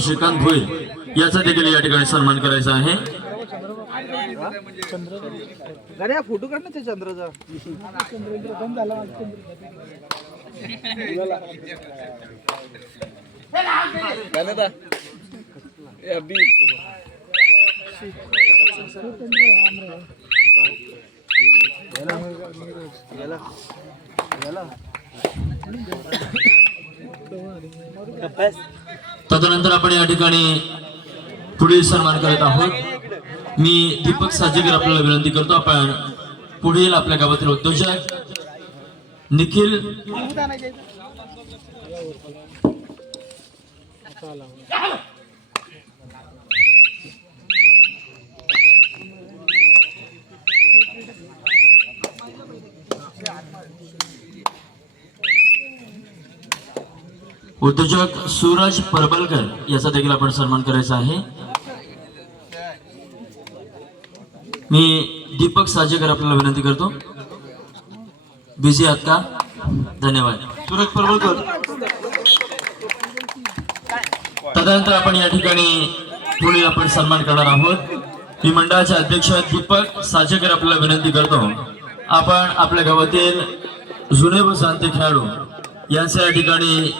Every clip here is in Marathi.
श्रीकांत भोई याचा देखील या ठिकाणी सन्मान करायचा आहे। अरे फोटो काढ ना ते चंद्राचा तदनंतर आपण या ठिकाणी पुढील सन्मान करत आहोत। मी दीपक साजेकर आपल्याला विनंती करतो, आपण पुढील आपल्या गावातील उद्योजक निखिल उद्योजक सूरज परबलकर याचा देखील आपण सन्मान करायचा आहे। मी दीपक साजेकर आपल्याला विनंती करतो, बिझी आहात का? धन्यवाद सूरज परबलकर। तदनंतर आपण या ठिकाणी पुढे आपण सन्मान करणार आहोत। मी मंडळाचे अध्यक्ष दीपक साजेकर आपल्याला विनंती करतो, आपण आपल्या गावातील जुने व जाणते खेळाडू यांच्या या ठिकाणी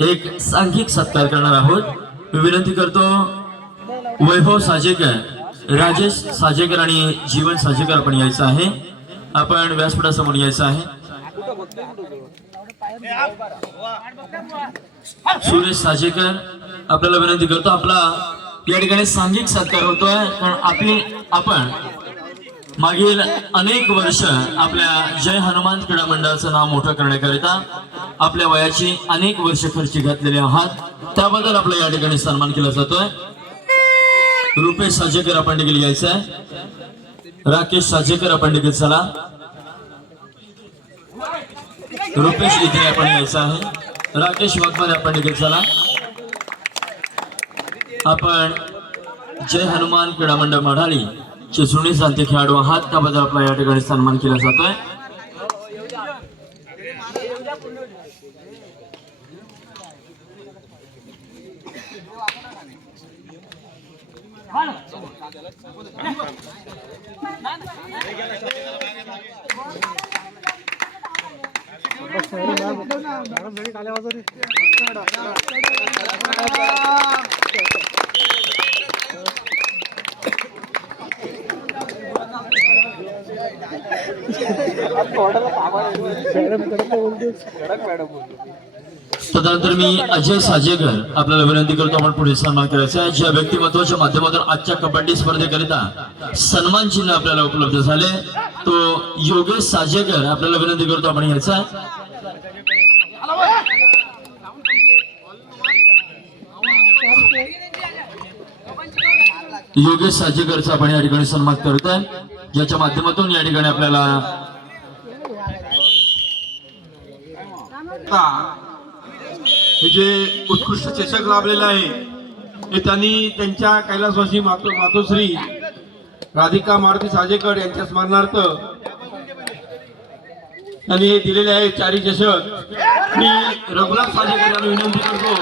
एक सांघिक सत्कार करणार आहोत। मी विनंती करतो वैभव साजेकर, राजेश साजेकर आणि जीवन साजेकर आपण यायचं आहे, आपण व्यासपीठासमोर यायचं आहे। सुरेश साजेकर आपल्याला विनंती करतो, आपला या ठिकाणी सांघिक सत्कार होतोय, कारण आपण मागील अनेक वर्ष आपल्या जय हनुमान क्रीडा मंडळाचं नाव मोठं करण्याकरिता आपल्या वयाची अनेक वर्ष खर्च घातलेले आहात, त्याबद्दल आपला या ठिकाणी सन्मान केला जातोय। रुपेश साजेकर आपण देखील यायचं आहे, राकेश साजेकर आपण देखील चला, रुपेश इथे आपण यायचं आहे, राकेश वाघमारे आपण देखील चला। आपण जय हनुमान क्रीडा मंडळ मढाळी चे जुने जाणते खेळाडू आहात, त्याबद्दल आपला या ठिकाणी सन्मान केला जातोय। तदनंतर मी अजय साजेकर आपल्याला विनंती करतो, आपण पुढे सन्मान करायचा आहे। ज्या व्यक्तिमत्वाच्या माध्यमातून आजच्या कबड्डी स्पर्धेकरिता सन्मान चिन्ह आपल्याला उपलब्ध झाले, तो योगेश साजेकर आपल्याला विनंती करतो, आपण यायचा आहे। योगेश साजेकरचा आपण या ठिकाणी सन्मान करतोय, ज्याच्या माध्यमातून या ठिकाणी आपल्याला हे जे उत्कृष्ट चषक लाभलेला आहे हे त्यांनी त्यांच्या कैलासवासी मातोश्री राधिका मारुती साजेकर यांच्या स्मरणार्थ त्यांनी हे दिलेले आहे चारी चषक। मी रघुनाथ साजेकर यांना विनंती करतो,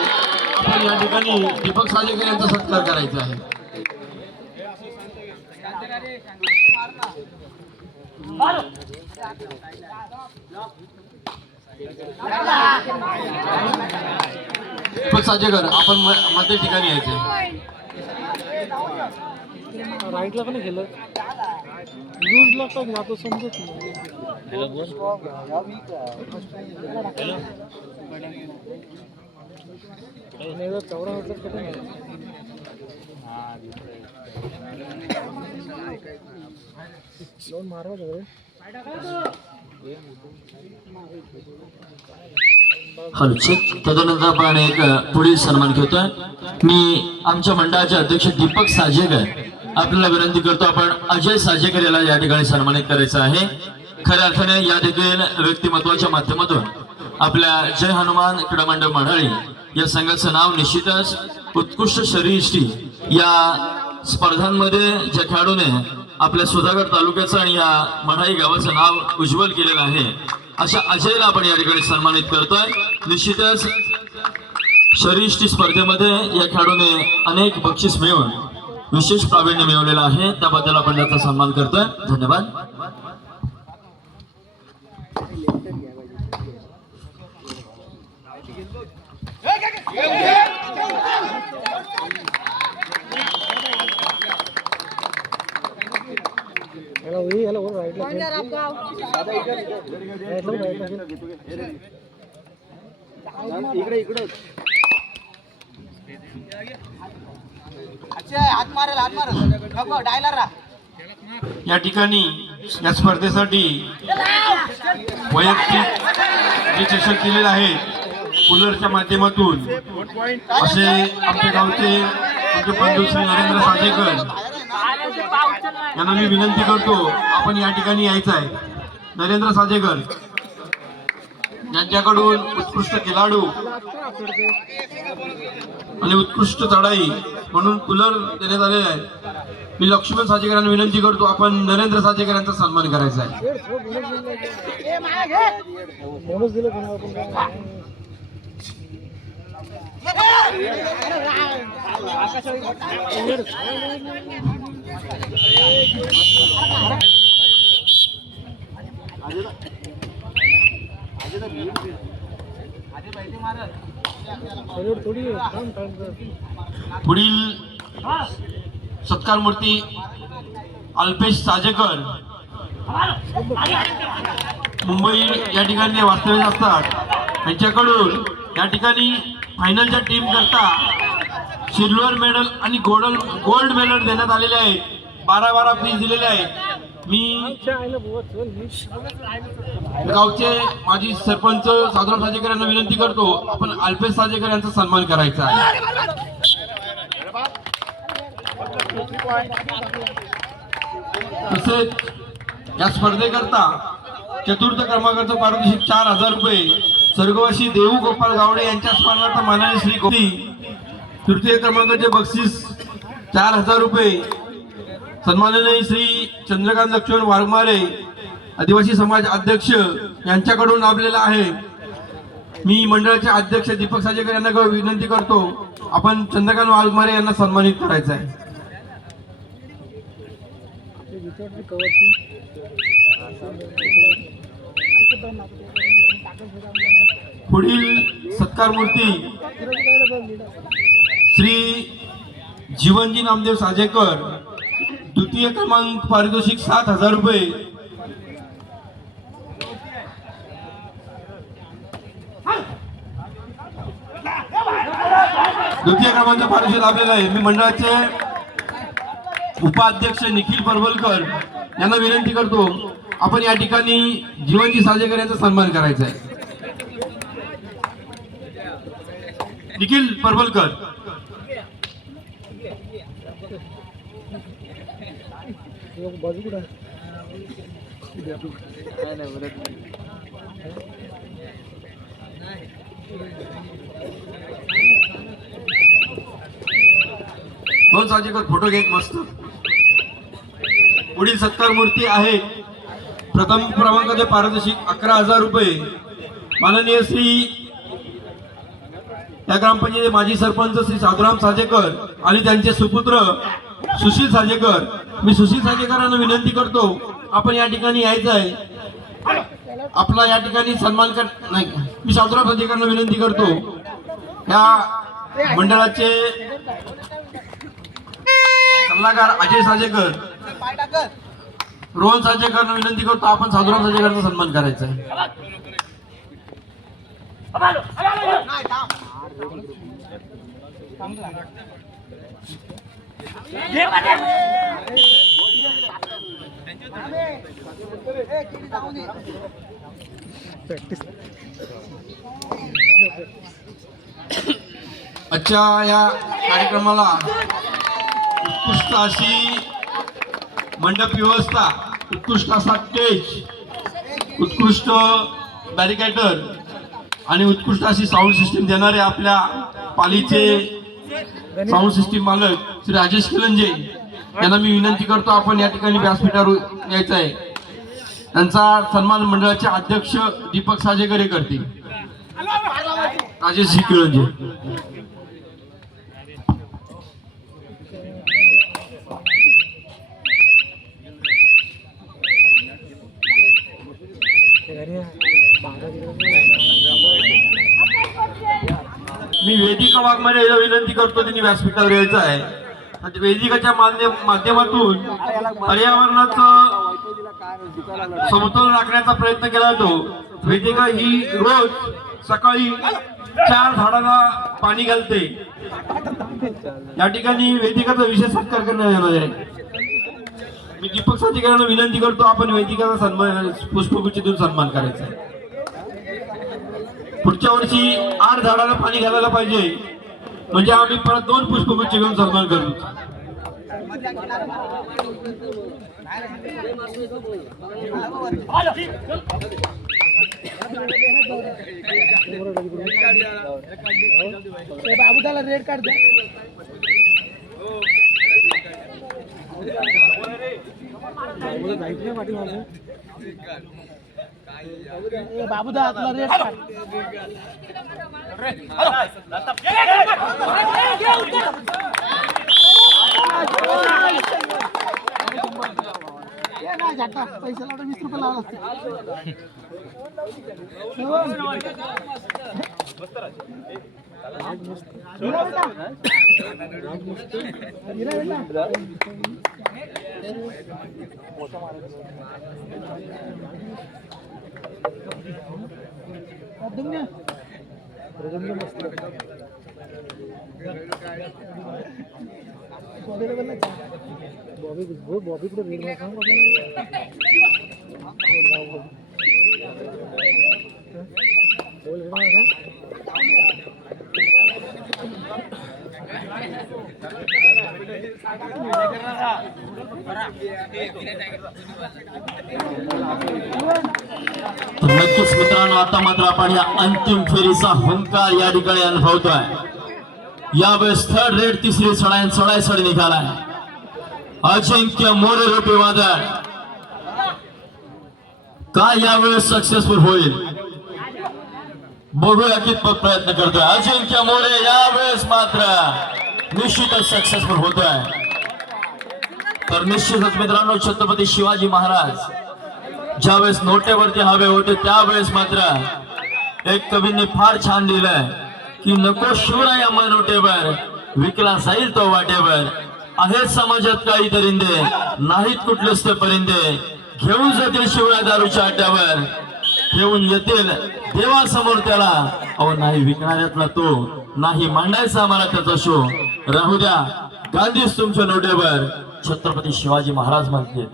आपण या ठिकाणी दीपक साजेकर यांचा सत्कार करायचा आहे। दीपक साजेकर आपण मध्य ठिकाणी यायचे, राईटला पण गेलं न्यूजला का जातो समजत नाही। तेवढा म्हटलं कुठे नाही लोन मारवा तदनंतर आपण एक पुढील सन्मान घेतोय। मी आमच्या मंडळाचे अध्यक्ष दीपक साजेकर आपल्याला विनंती करतो, आपण अजय साजेकर याला या ठिकाणी सन्मानित करायचं आहे। खऱ्या अर्थाने या देखील व्यक्तिमत्वाच्या माध्यमातून आपल्या जय हनुमान क्रीडा मंडळ मढाळी या संघाचं नाव निश्चितच उत्कृष्ट शरीरयष्टी या स्पर्धांमध्ये ज्या खेळाडूने आपल्या सुधागड तालुक्याचं आणि या मढाई गावाचं नाव उज्ज्वल केलेलं आहे, अशा अजयला आपण या ठिकाणी सन्मानित करतोय। निश्चितच शरीरयष्टी स्पर्धेमध्ये या खेळाडूने अनेक बक्षीस मिळवून विशेष प्रावीण्य मिळवलेलं आहे, त्याबद्दल आपण त्याचा सन्मान करतोय. धन्यवाद. याला वर राईटला इकडे या ठिकाणी या स्पर्धेसाठी वैयक्तिक जे चषक दिलेले आहे कूलरच्या माध्यमातून असे आमच्या गावचे आमचे बंधू श्री नरेंद्र साजेकर यांना मी विनंती करतो, आपण या ठिकाणी यायचं आहे. नरेंद्र साजेकर यांच्याकडून उत्कृष्ट खेळाडू आणि उत्कृष्ट चढाई म्हणून कूलर देण्यात आलेले आहे. मी लक्ष्मण साजेकर यांना विनंती करतो, आपण नरेंद्र साजेकर यांचा सन्मान करायचा आहे. बोनस दिलं कोणाला आपण पुढील सत्कार मूर्ती अल्पेश साजेकर मुंबई या ठिकाणी वास्तव्य असतात. यांच्याकडून या ठिकाणी फायनलच्या टीम करता सिल्वर मेडल आणि गोल्ड मेडल देण्यात आलेले आहे. 12 पीस दिलेले आहे. मी गावचे माजी सरपंच साधुराम साजेकर यांना विनंती करतो, आपण अल्पेश साजेकर यांचा सन्मान करायचा आहे. तसेच या स्पर्धेकरता चतुर्थ क्रमांकाचं पारितोषिक 4,000 रुपये स्वर्गवासी देऊ गोपाळ गावडे यांच्या स्मरणार्थ माननीय श्री गोपी. तृतीय क्रमांकाचे बक्षीस 4,000 रुपये सन्माननीय श्री चंद्रकांत लक्ष्मण वाघमारे आदिवासी समाज अध्यक्ष यांच्याकडून लाभलेला आहे. मी मंडळाचे अध्यक्ष दीपक साजेकर यांना विनंती करतो, आपण चंद्रकांत वाघमारे यांना सन्मानित करायचं आहे. पुढील सत्कार मूर्ती श्री जीवनजी नामदेव साजेकर. द्वितीय क्रमांक पारितोषिक 7,000 रुपये. द्वितीय क्रमांक पारितोषिक लाभलेला आहे. मी मंडळाचे उपाध्यक्ष निखिल परवलकर यांना विनंती करतो, आपण या ठिकाणी जीवनजी साजेकर यांचा सन्मान करायचा आहे. निखिल परवलकर. बाजू कुठं दोन साजेकर फोटो घेत मस्त. पुढील सत्कार मूर्ती आहे प्रथम क्रमांकाचे पारितोषिक 11,000 रुपये माननीय श्री या ग्रामपंचायतीचे माजी सरपंच श्री साधुराम साजेकर आणि त्यांचे सुपुत्र सुशील साजेकर. मी सुशील साजेकरांना विनंती करतो, आपण या ठिकाणी यायचं आहे, आपला या ठिकाणी सन्मान कर. नाही, मी साधुराम साजेकरांना विनंती करतो, या मंडळाचे सल्लागार अजय साजेकर रोहन साजेकरांना विनंती करतो, आपण साधुराम साजेकरांचा सन्मान करायचा आहे. आजच्या या कार्यक्रमाला उत्कृष्ट अशी मंडप व्यवस्था, उत्कृष्ट असा स्टेज, उत्कृष्ट बॅरिकेटर आणि उत्कृष्ट अशी साऊंड सिस्टीम देणारे आपल्या पालीचे साऊंड सिस्टीम मालक श्री राजेश किलंजे यांना मी विनंती करतो, आपण या ठिकाणी व्यासपीठावर यायचं आहे. त्यांचा सन्मान मंडळाचे अध्यक्ष दीपक साजेकर करतील. राजेश किळंजे. मी वेदिका वाघमारे याला विनंती करतो, त्यांनी व्यासपीठावर यायचं आहे. आणि वेदिकाच्या माध्यमातून पर्यावरणाचं समतोल राखण्याचा प्रयत्न केला जातो. वेदिका ही रोज सकाळी 4 झाडांना पाणी घालते. या ठिकाणी वेदिकाचा विशेष सत्कार करण्यात येणार आहे. मी दीपक साजेकरांना विनंती करतो, आपण वेदिकाचा सन्मान पुष्पगुच्छ देऊन सन्मान करायचा आहे. पुढच्या वर्षी 8 झाडाला पाणी घालायला पाहिजे, म्हणजे आम्ही परत 2 पुष्पगुच्छ घेऊन सन्मान करू. बाबूदाला रेड कार्ड द्या. बाबूदा आपला रेड कार्ड. पैसा लावून 20 रुपये लावा लागते. बॉबी कुठे रेड सांग. नक्कीच मित्रांनो, आता मात्र आपण या अंतिम फेरीचा हुंकार या ठिकाणी अनुभवतोय. यावेळेस थर्ड रेड तिसरी चढाई निघालाय. अजिंक्य मोरे रूपी वादळ काय यावेळेस सक्सेसफुल होईल, बघूया कितपत प्रयत्न करतोय. अजिंक्य मोरे यावेळेस मात्र निश्चितच सक्सेसफुल होतोय. तर निश्चितच मित्रांनो, छत्रपती शिवाजी महाराज ज्यावेळेस नोटेवरती हवे होते त्यावेळेस मात्र एक कवींनी फार छान लिहिलंय की नको शिवराय या नोटेवर, विकला जाईल तो वाटेवर. आहेत समाजात काही दरिंदे, नाहीत कुठलेच ते परिंदे, घेऊन जातील शिवराय दारूच्या अड्ड्यावर, घेऊन येतील देवासमोर त्याला. अहो नाही विकणाऱ्यातला तो, नाही मांडायचा आम्हाला त्याचा शो. राहू द्या गांधीच तुमच्या नोटेवर, छत्रपती शिवाजी महाराज म्हणते.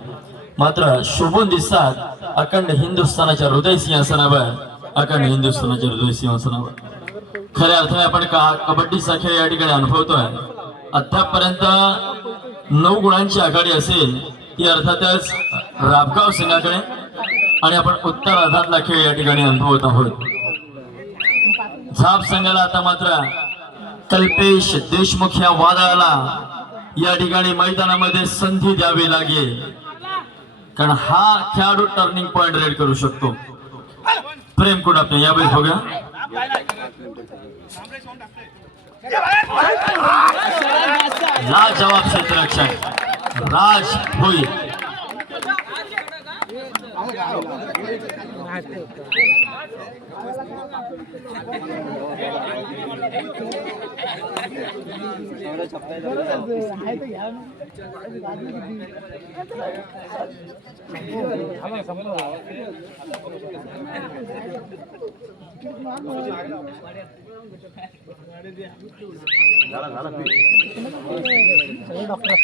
मात्र शोभून दिसतात अखंड हिंदुस्थानाच्या हृदय सिंहासनावर, अखंड हिंदुस्थानाच्या हृदय सिंहासनावर. खऱ्या अर्थाने आपण कबड्डीचा खेळ या ठिकाणी अनुभवतोय. अद्यापर्यंत 9 गुणांची आघाडी असेल ती अर्थातच राबगाव संघाकडे, आणि आपण उत्तर अर्धातला खेळ या ठिकाणी अनुभवत आहोत. झाप संघाला आता मात्र कल्पेश देशमुख या वादळाला या ठिकाणी मैदानामध्ये संधी द्यावी लागेल, कारण हा खेळाडू टर्निंग पॉइंट रेड करू शकतो. प्रेम कोण आपण यावेळी बघा. लाजवाब क्षेत्ररक्षण राज होईल. डॉक्टर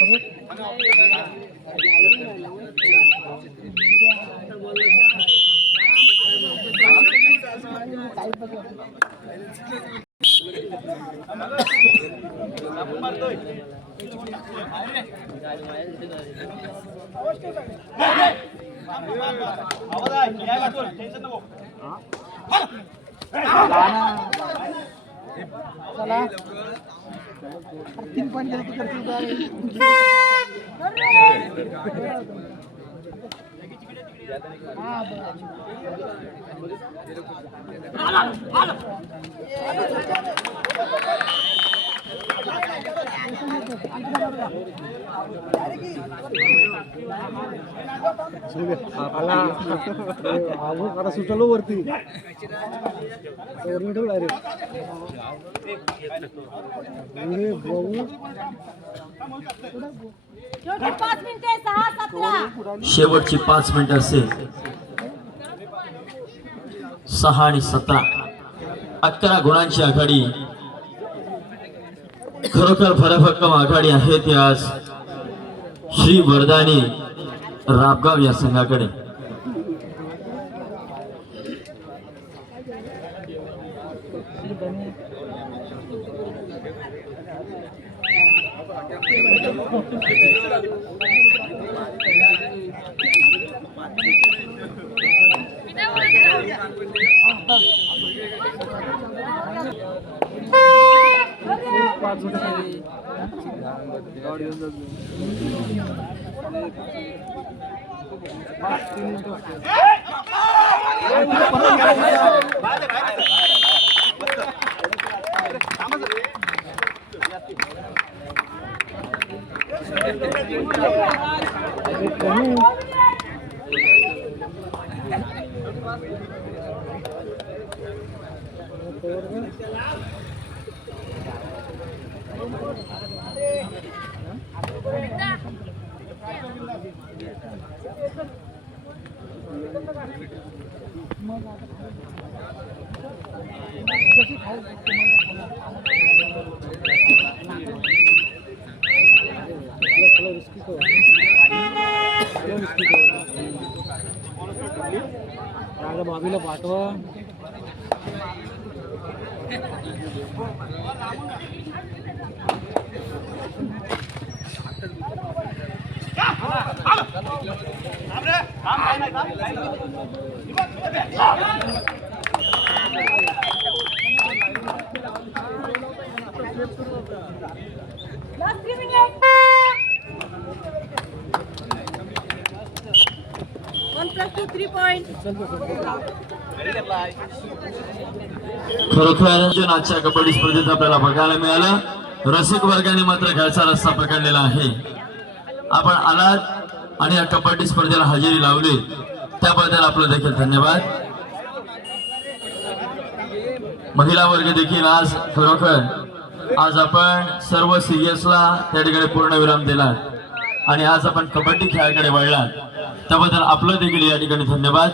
चला 3 पॉइंट गेले करतील. आला अजून आता सुचलो वरती ठेवला रे बघू शेवटची 5 मिनिटं असेल. 6 आणि 17 11 गुणांची आघाडी. खरोखर भरभक्कम आघाडी आहे ती आज श्री वरदानी राबगाव या संघाकडे. बाबीला पाठवा खरोखर आजच्या कबड्डी स्पर्धेत आपल्याला बघायला मिळालं. रसिक वर्गाने मात्र खेळचा रस्ता पकडलेला आहे. आपण आलात आणि या कबड्डी स्पर्धेला हजेरी लावली त्याबद्दल आपलं देखील धन्यवाद. महिला वर्ग देखील आज खरोखर आज आपण सर्व सिरियसला त्या ठिकाणी पूर्ण विराम दिला आणि आज आपण कबड्डी खेळाकडे वळला त्याबद्दल आपलं देखील या ठिकाणी धन्यवाद.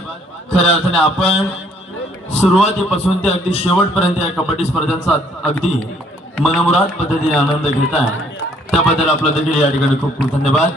खऱ्या अर्थाने आपण सुरुवातीपासून ते अगदी शेवटपर्यंत या कबड्डी स्पर्धांचा अगदी मनमुराद पद्धतीने आनंद घेताय त्याबद्दल आपलं देखील या ठिकाणी खूप खूप धन्यवाद.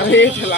Remix.